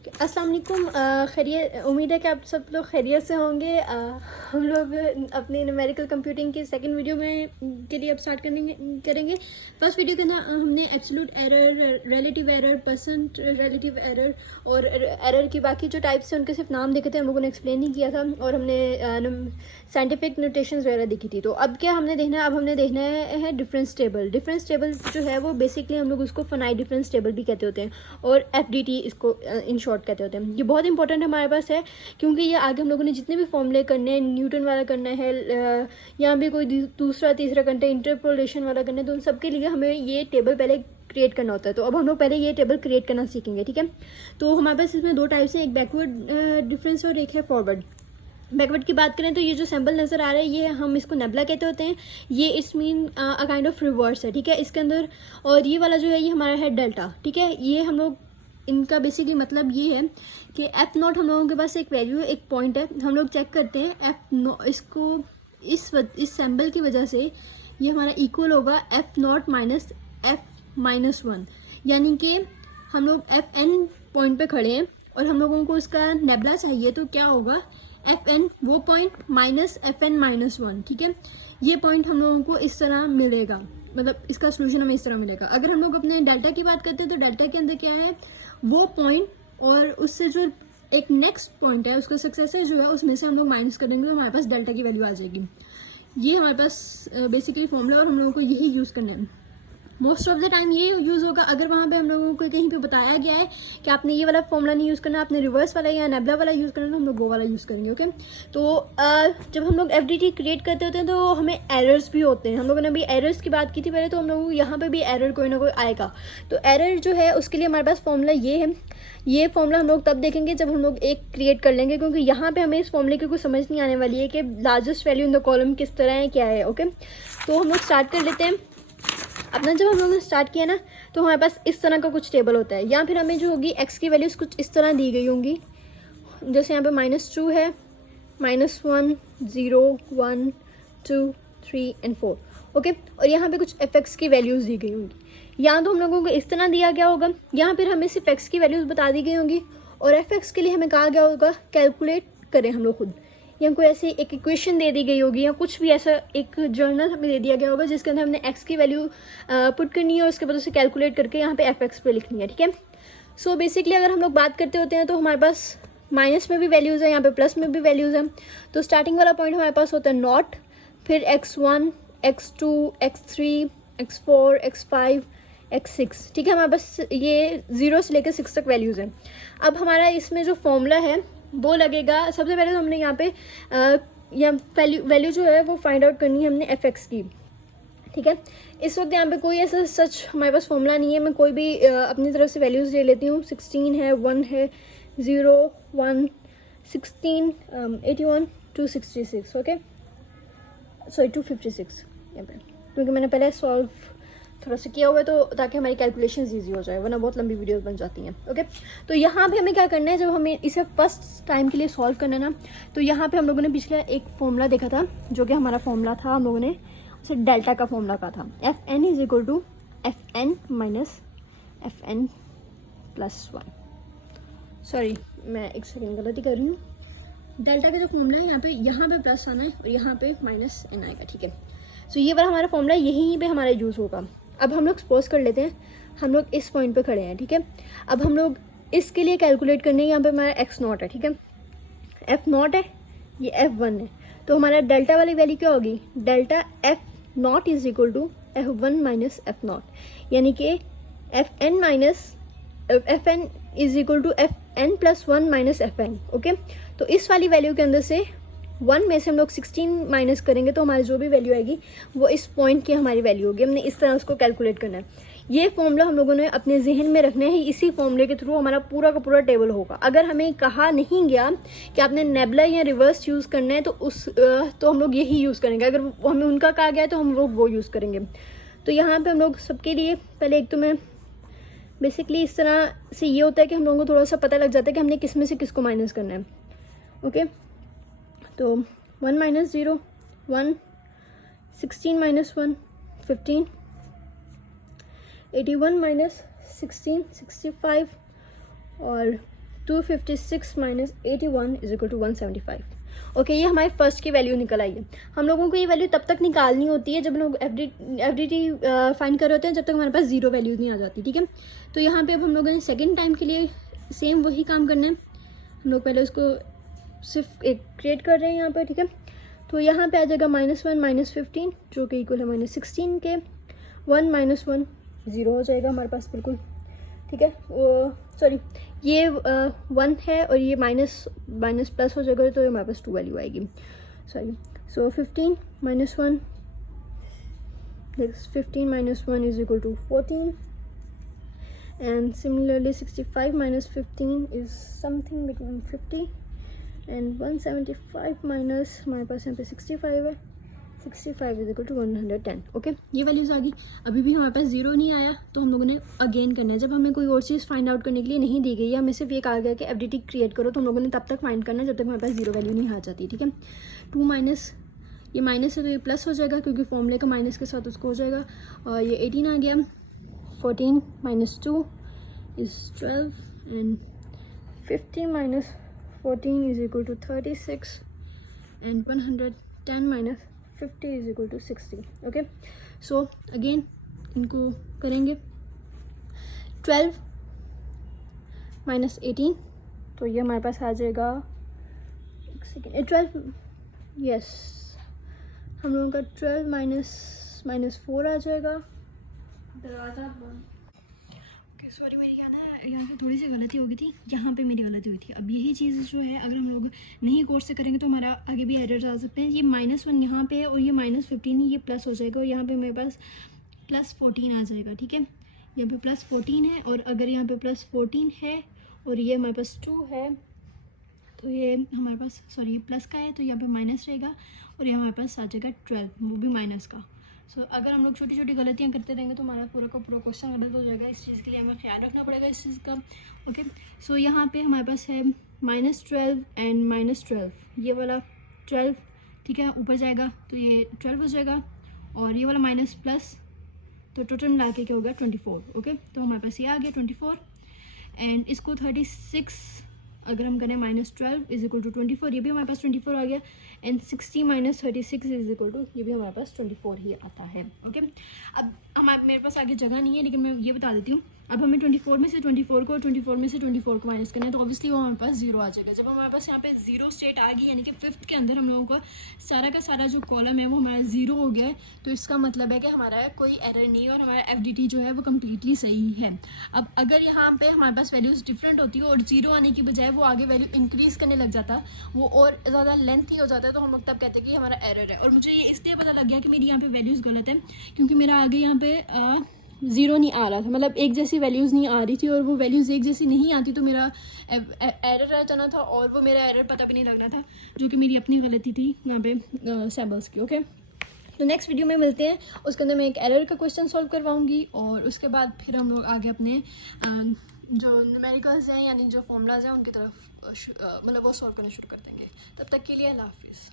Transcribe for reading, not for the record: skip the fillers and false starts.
अस्सलाम वालेकुम। खैरियत, उम्मीद है कि आप सब लोग खैरियत से होंगे। हम लोग अपने न्यूमेरिकल कंप्यूटिंग की सेकंड वीडियो में के लिए अब स्टार्ट करेंगे। फर्स्ट वीडियो के अंदर हमने absolute error, relative error, percent relative error और एरर की बाकी जो टाइप्स हैं उनके सिर्फ नाम देखे थे, हम लोगों ने एक्सप्लेन नहीं किया था और हमने साइंटिफिक नोटेशंस वगैरह देखी थी। तो अब क्या हमने देखना है, अब हमने देखना है डिफरेंस टेबल। डिफरेंस टेबल जो है वो बेसिकली हम लोग उसको फाइनाइट डिफरेंस टेबल भी कहते होते हैं और FDT इसको इन शॉर्ट कहते होते हैं। ये बहुत इंपॉर्टेंट हमारे पास है क्योंकि ये आगे हम लोगों ने जितने भी फॉर्मूले करने हैं, न्यूटन वाला करना है, यहाँ भी कोई दूसरा तीसरा करना है, इंटरपोलेशन वाला करना है, तो उन सबके लिए हमें ये टेबल पहले क्रिएट करना होता है। तो अब हम लोग पहले ये टेबल क्रिएट करना सीखेंगे, ठीक है। तो हमारे पास इसमें दो टाइप्स हैं, एक बैकवर्ड डिफरेंस और एक है फॉरवर्ड। बैकवर्ड की बात करें तो ये जो सैम्पल नज़र आ रहा है ये हम इसको नेबुला कहते होते हैं। ये इस mean a kind of reverse है, ठीक है, इसके अंदर। और ये वाला जो है ये हमारा है डेल्टा, ठीक है। ये हम लोग इनका बेसिकली मतलब ये है कि एफ नॉट हम लोगों के पास एक वैल्यू, एक पॉइंट है, हम लोग चेक करते हैं एफ नो, इसको इस सैम्पल की वजह से ये हमारा इक्वल होगा F not minus F minus one, यानी कि हम लोग एफ एन पॉइंट पे खड़े हैं और हम लोगों को इसका नेबुला चाहिए, तो क्या होगा एफ एन वो point minus F N minus one, ठीक है। ये पॉइंट हम लोगों को इस तरह मिलेगा, मतलब इसका सोल्यूशन हमें इस तरह मिलेगा। अगर हम लोग अपने डेल्टा की बात करते हैं तो डेल्टा के अंदर क्या है, वो पॉइंट और उससे जो एक नेक्स्ट पॉइंट है उसका सक्सेसर जो है उसमें से हम लोग माइनस करेंगे तो हमारे पास डेल्टा की वैल्यू आ जाएगी। ये हमारे पास बेसिकली फॉर्मूला और हम लोगों को यही यूज़ करना है। मोस्ट ऑफ द टाइम ये यूज़ होगा अगर वहाँ पे हम लोगों को कहीं पे बताया गया है कि आपने ये वाला फॉर्मूला नहीं यूज़ करना, आपने रिवर्स वाला या नेबुला वाला यूज़ करना, तो हम लोग वो वाला यूज़ करेंगे, ओके। तो जब हम लोग FDT क्रिएट करते होते हैं तो हमें एरर्स भी होते हैं। हम लोगों ने अभी एरर्स की बात की थी पहले, तो हम लोग यहाँ पे भी एरर कोई ना कोई आएगा। तो एरर जो है उसके लिए हमारे पास फॉर्मूला ये है। ये फॉर्मूला हम लोग तब देखेंगे जब हम लोग एक क्रिएट कर लेंगे, क्योंकि यहाँ पे हमें इस फॉर्मूले की कुछ समझ नहीं आने वाली है कि largest value in the column किस तरह है, क्या है, ओके। तो हम लोग स्टार्ट कर लेते हैं अपना। जब हम लोगों ने स्टार्ट किया ना तो हमारे पास इस तरह का कुछ टेबल होता है, या फिर हमें जो होगी एक्स की वैल्यूज कुछ इस तरह दी गई होंगी, जैसे यहाँ पे -2 है, -1, 0, 1, 2, 3 एंड 4, ओके। और यहाँ पे कुछ fx की वैल्यूज़ दी गई होंगी, या तो हम लोगों को इस तरह दिया गया होगा, यहाँ फिर हमें सिर्फ x की वैल्यूज़ बता दी गई होंगी और fx के लिए हमें कहा गया होगा कैलकुलेट करें हम लोग खुद, या हमको ऐसे एक इक्वेशन दे दी गई होगी या कुछ भी ऐसा एक जर्नल हमें दे दिया गया होगा जिसके अंदर हमने x की वैल्यू पुट करनी है और उसके बाद उसे कैलकुलेट करके यहाँ पे fx पे लिखनी है, ठीक है। सो बेसिकली अगर हम लोग बात करते होते हैं तो हमारे पास माइनस में भी वैल्यूज़ है, यहाँ पे प्लस में भी वैल्यूज़ हैं। तो स्टार्टिंग वाला पॉइंट हमारे पास होता है नॉट, फिर x1, x2, x3, x4, x5, x6, ठीक है। हमारे पास ये 0 से लेकर 6 तक वैल्यूज़ हैं। अब हमारा इसमें जो फॉर्मूला है वो लगेगा, सबसे पहले तो हमने यहाँ पे या वैल्यू जो है वो फाइंड आउट करनी है हमने fx की, ठीक है। इस वक्त यहाँ पे कोई ऐसा सच हमारे पास फॉर्मूला नहीं है, मैं कोई भी अपनी तरफ से वैल्यूज़ ले लेती हूँ। 16 है, 1 है, 0, 1, 16, 81, 266, ओके, सॉरी 256 यहाँ पे, क्योंकि मैंने पहले सॉल्व थोड़ा सा किया हुआ है तो ताकि हमारी कैलकुलेशन ईजी हो जाए, वरना बहुत लंबी वीडियोस बन जाती हैं, ओके। तो यहाँ पे हमें क्या करना है, जब हमें इसे फर्स्ट टाइम के लिए सॉल्व करना है ना, तो यहाँ पे हम लोगों ने पिछले एक फॉर्मूला देखा था जो कि हमारा फॉर्मूला था, हम लोगों ने उसे डेल्टा का फॉर्मूला कहा था, FN is equal to FN minus FN plus 1। Sorry मैं एक सेकेंड गलती कर रही हूँ। डेल्टा का जो फॉर्मूला है यहाँ पे प्लस आना है और यहाँ पे माइनस n आएगा, ठीक है। सो ये वाला हमारा फॉर्मूला यहीं पे हमारा यूज़ होगा। अब हम लोग सपोज कर लेते हैं हम लोग इस पॉइंट पे खड़े हैं, ठीक है। अब हम लोग इसके लिए कैलकुलेट करने, यहाँ पे हमारा x0 है, ठीक है, f0 है, ये f1 है, तो हमारा डेल्टा वाली वैल्यू क्या होगी, delta f0 is equal to f1 minus f0, यानी कि fn minus fn is equal to fn plus 1 minus fn, okay. तो इस वाली वैल्यू के अंदर से 1 में से हम लोग 16 माइनस करेंगे तो हमारी जो भी वैल्यू आएगी वो इस पॉइंट की हमारी वैल्यू होगी। हमने इस तरह उसको कैलकुलेट करना है। ये फॉर्मूला हम लोगों ने अपने जहन में रखना है, इसी फॉर्मूले के थ्रू हमारा पूरा का पूरा टेबल होगा। अगर हमें कहा नहीं गया कि आपने नेबुला या रिवर्स यूज़ करना है तो हम लोग यही यूज़ करेंगे। अगर हमें उनका कहा गया है तो हम लोग वो यूज़ करेंगे। तो यहाँ पर हम लोग सबके लिए पहले एक तो मैं बेसिकली इस तरह से ये होता है कि हम लोगों को थोड़ा सा पता लग जाता है कि हमने किस में से किसको माइनस करना है, ओके। तो 1 माइनस 0, 1, 16 माइनस 1, 15, 81 माइनस 16, 65 और 256 minus 81 is equal to 175। Okay, ये हमारी फर्स्ट की वैल्यू निकल आई है। हम लोगों को ये वैल्यू तब तक निकालनी होती है जब लोग एफ डी टी फाइंड कर रहे होते हैं, जब तक हमारे पास जीरो वैल्यूज नहीं आ जाती, ठीक है। तो यहाँ पे अब हम लोगों ने सेकेंड टाइम के लिए सेम वही काम करना है। हम लोग पहले उसको सिर्फ एक क्रिएट कर रहे हैं यहाँ पर, ठीक है। तो यहाँ पे आ जाएगा -1 माइनस 15 जो कि इक्वल है -16 के। 1 माइनस 1 ज़ीरो हो जाएगा हमारे पास, बिल्कुल ठीक है। सॉरी, ये 1 है और ये माइनस प्लस हो जाएगा, तो हमारे पास 2 वैल्यू आएगी, sorry. So 15 minus 1, 15 minus 1 is equal to 14 and similarly 65 minus 15 is something between 50 and 175 minus हमारे पास यहाँ पे 65 है, 65 इज इक्वल टू 110। ओके, ये वैल्यूज़ आ गई। अभी भी हमारे पास जीरो नहीं आया, तो हम लोगों ने अगेन करना है। जब हमें कोई और चीज़ फाइंड आउट करने के लिए नहीं दी गई, या हमें सिर्फ ये कहा गया कि एफडीटी क्रिएट करो, तो हम लोगों ने तब तक फाइंड करना है जब तक हमारे पास जीरो वैल्यू नहीं आ जाती, ठीक है। 2 माइनस, ये माइनस है तो ये प्लस हो जाएगा क्योंकि फॉर्मूले का माइनस के साथ उसको हो जाएगा, और ये 18 आ गया। 14 minus 2 is 12 and 50 minus 14 is equal to 36 and 110 minus 50 is equal to 60। Okay, so again इनको करेंगे। 12 माइनस 18, तो ये हमारे पास आ जाएगा, एक सेकेंड, 12, यस, हम लोगों का 12 माइनस 4 आ जाएगा। दरवाज़ा बंद। सॉरी, मेरी यहाँ पे थोड़ी सी गलती हो गई थी, यहाँ पे मेरी गलती हुई थी। अब यही चीज़ जो है, अगर हम लोग नहीं कोर्स से करेंगे तो हमारा आगे भी एरर्स आ सकते हैं। ये -1 यहाँ पे है और ये -15 ये प्लस हो जाएगा, और यहाँ पे मेरे पास +14 आ जाएगा, ठीक है। यहाँ पे +14 है, और अगर यहाँ पे +14 है और ये हमारे पास 2 है, तो ये हमारे पास, सॉरी, ये प्लस का है तो यहाँ पे माइनस रहेगा, और ये हमारे पास आ जाएगा 12, वो भी माइनस का। सो अगर हम लोग छोटी छोटी गलतियाँ करते रहेंगे तो हमारा पूरा का पूरा क्वेश्चन गलत हो जाएगा। इस चीज़ के लिए हमें ख्याल रखना पड़ेगा इस चीज़ का। ओके, सो यहाँ पे हमारे पास है -12 एंड -12, ये वाला 12, ठीक है, ऊपर जाएगा तो ये 12 हो जाएगा, और ये वाला माइनस प्लस, तो टोटल मिला के क्या होगा 24। ओके, तो हमारे पास ये आ गया 24, एंड इसको 36 अगर हम करें -12 इज इक्वल टू 24, ये भी हमारे पास 24 आ गया, and 60 minus 36 is equal to, ये भी हमारे पास 24 ही आता है। ओके, अब मेरे पास आगे जगह नहीं है, लेकिन मैं ये बता देती हूँ। अब हमें 24 में से 24 को और 24 में से 24 को माइनस करना है, तो ऑब्वियसली वो हमारे पास जीरो आ जाएगा। जब हमारे पास यहाँ पे जीरो स्टेट आ गई, यानी कि फिफ्थ के अंदर हम लोगों का सारा जो कॉलम है वो हमारा जीरो हो गया है, तो इसका मतलब है कि हमारा कोई एरर नहीं है और हमारा एफडीटी जो है वो कम्प्लीटली सही है। अब अगर यहाँ पे हमारे पास वैल्यूज़ डिफरेंट होती है और जीरो आने की बजाय वो आगे वैल्यू इंक्रीज़ करने लग जाता, वो और ज़्यादा लेंथी हो जाता है, तो हम लोग तब कहते हैं कि हमारा एरर है। और मुझे ये इसलिए पता लग गया कि मेरी यहाँ पे वैल्यूज़ गलत है, क्योंकि मेरा आगे यहाँ पे ज़ीरो नहीं आ रहा था, मतलब एक जैसी वैल्यूज़ नहीं आ रही थी, और वो वैल्यूज़ एक जैसी नहीं आती तो मेरा एरर आ जाना था, और वो मेरा एरर पता भी नहीं लगना था, जो कि मेरी अपनी गलती थी यहाँ पे सैम्पल्स की। ओके, तो नेक्स्ट वीडियो में मिलते हैं, उसके अंदर मैं एक एरर का क्वेश्चन सॉल्व करवाऊँगी, और उसके बाद फिर हम लोग आगे अपने जो न्यूमेरिकल्स हैं यानी जो फॉर्मूलाज हैं उनकी तरफ मतलब वो सॉल्व करना शुरू कर देंगे। तब तक के लिए अल्लाह हाफिज़।